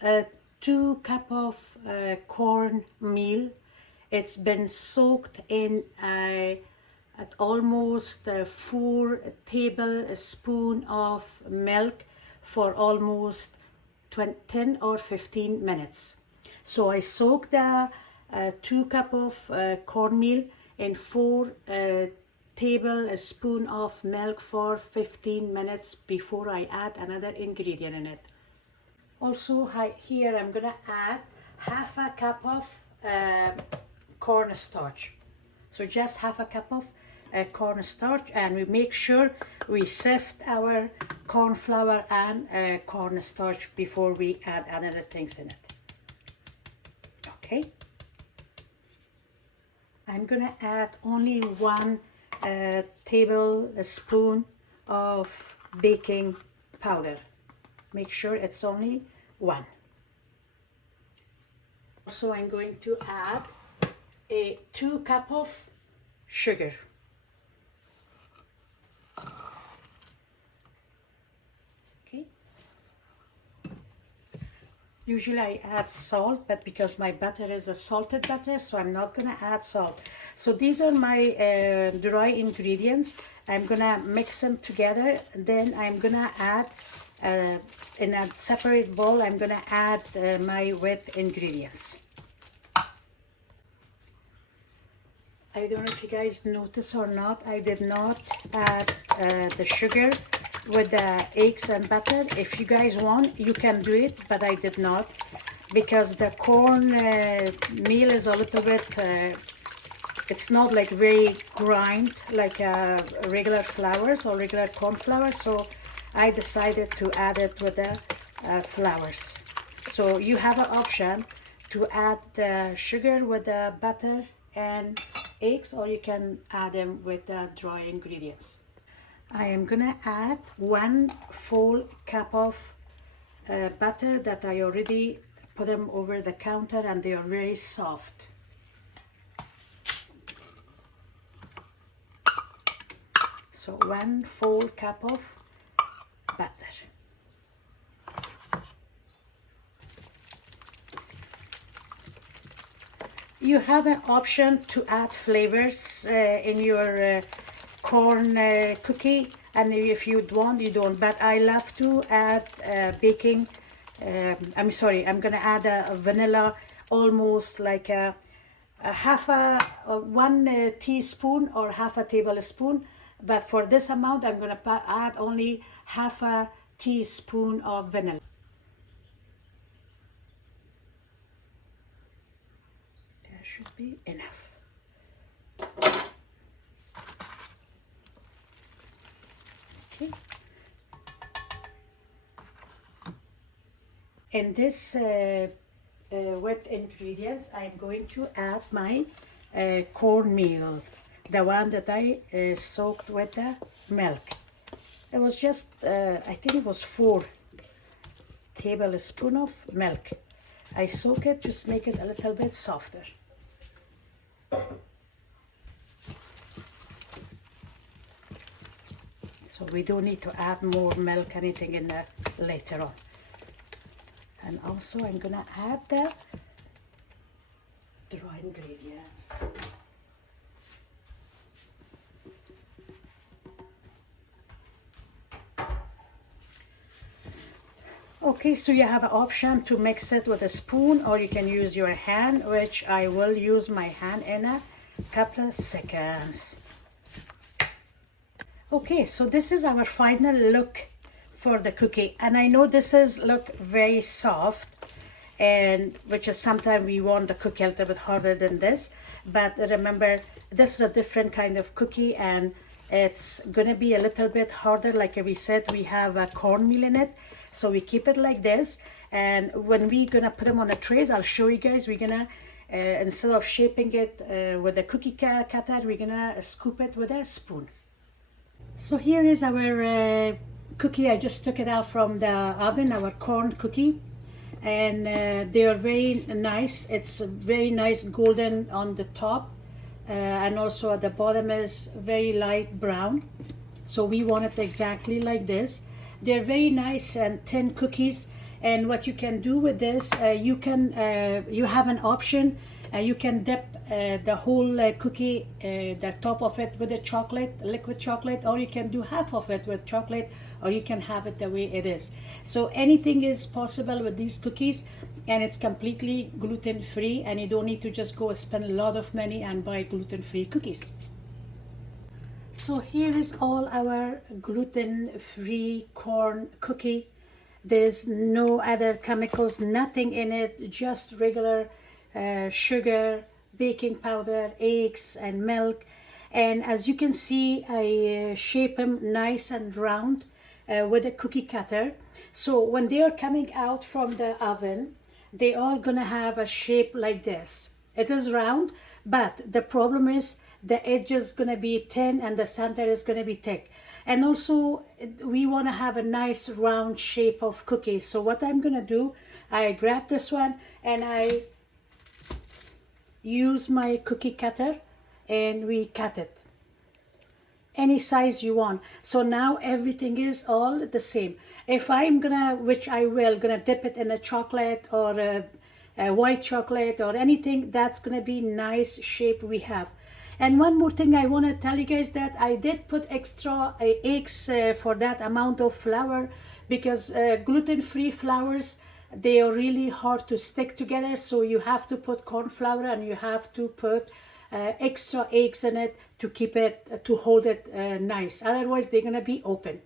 have 2 cups of cornmeal. It's been soaked in at almost 4 tablespoons of milk for almost 10 or 15 minutes. So I soaked the 2 cups of cornmeal in 4 tablespoons of milk for 15 minutes before I add another ingredient in it. Also here I'm gonna add half a cup of cornstarch. So just half a cup of cornstarch, and we make sure we sift our corn flour and cornstarch before we add other things in it. Okay. I'm gonna add only 1 tablespoon of baking powder. Make sure it's only 1. Also, I'm going to add 2 cups of sugar. Okay. Usually I add salt, but because my butter is a salted butter, so I'm not gonna add salt. So these are my dry ingredients. I'm gonna mix them together. Then I'm gonna add in a separate bowl, I'm gonna add my wet ingredients. I don't know if you guys notice or not, I did not add the sugar with the eggs and butter. If you guys want, you can do it, but I did not, because the corn meal is a little bit, it's not like very grind like regular flours or regular corn flour, so I decided to add it with the flours. So you have an option to add the sugar with the butter and eggs, or you can add them with the dry ingredients. I am gonna add 1 full cup of butter that I already put them over the counter, and they are very soft. So 1 full cup of butter. You have an option to add flavors in your corn cookie, and if you want, you don't, but I love to add baking I'm gonna add a vanilla, almost like a 1 teaspoon or half a tablespoon, but for this amount I'm gonna add only half a teaspoon of vanilla. That should be enough. Okay. In this wet ingredients, I'm going to add my cornmeal, the one that I soaked with the milk. It was just, I think it was 4 tablespoons of milk. I soak it, just make it a little bit softer. So we don't need to add more milk, anything in there later on. And also I'm gonna add the dry ingredients. Okay, so you have an option to mix it with a spoon, or you can use your hand, which I will use my hand in a couple of seconds. Okay, so this is our final look for the cookie, and I know this is look very soft, and which is sometimes we want the cookie a little bit harder than this, but remember this is a different kind of cookie, and it's gonna be a little bit harder. Like we said, we have a cornmeal in it, so we keep it like this, and when we gonna put them on the trays, I'll show you guys, we're gonna instead of shaping it with a cookie cutter, we're gonna scoop it with a spoon. So here is our cookie. I just took it out from the oven, our corn cookie, and they are very nice. It's very nice golden on the top, and also at the bottom is very light brown. So we want it exactly like this. They're very nice and thin cookies, And what you can do with this, you have an option. You can dip the whole cookie, the top of it with the chocolate, liquid chocolate, or you can do half of it with chocolate, or you can have it the way it is. So anything is possible with these cookies, and it's completely gluten-free, and you don't need to just go spend a lot of money and buy gluten-free cookies. So here is all our gluten-free corn cookie. There's no other chemicals, nothing in it, just regular sugar, baking powder, eggs, and milk. And as you can see, I shape them nice and round with a cookie cutter. So when they are coming out from the oven, they all gonna have a shape like this. It is round, but the problem is the edge is gonna be thin and the center is gonna be thick. And also we wanna have a nice round shape of cookies. So what I'm gonna do, I grab this one and I use my cookie cutter and we cut it any size you want. So now everything is all the same. If I'm gonna, which I will, gonna dip it in a chocolate or a white chocolate or anything, that's gonna be nice shape we have. And one more thing I want to tell you guys, that I did put extra eggs for that amount of flour, because gluten-free flours, they are really hard to stick together. So you have to put corn flour and you have to put extra eggs in it to keep it, to hold it nice. Otherwise, they're gonna be open.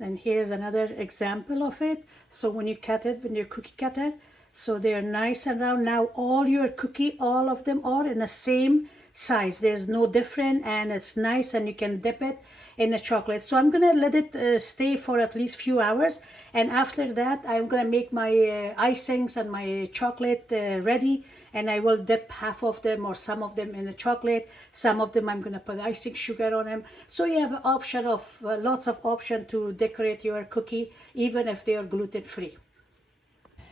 And here's another example of it. So when you cut it with your cookie cutter, so they're nice and round. Now all your cookie, all of them are in the same size. There's no different, and it's nice, and you can dip it in the chocolate. So I'm gonna let it stay for at least few hours, and after that I'm gonna make my icings and my chocolate ready, and I will dip half of them or some of them in the chocolate. Some of them I'm gonna put icing sugar on them. So you have an option of lots of option to decorate your cookie, even if they are gluten-free.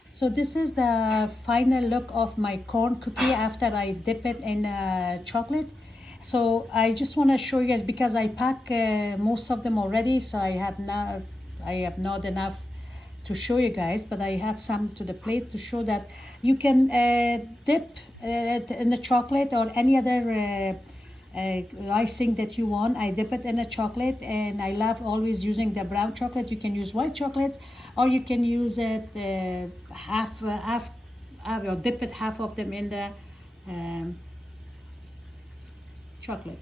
So this is the final look of my corn cookie after I dip it in chocolate. So I just want to show you guys, because I pack most of them already, so I have not enough to show you guys, but I have some to the plate to show that you can dip in the chocolate or any other icing that you want. I dip it in a chocolate, and I love always using the brown chocolate. You can use white chocolate, or you can use it half, or dip it half of them in the chocolate.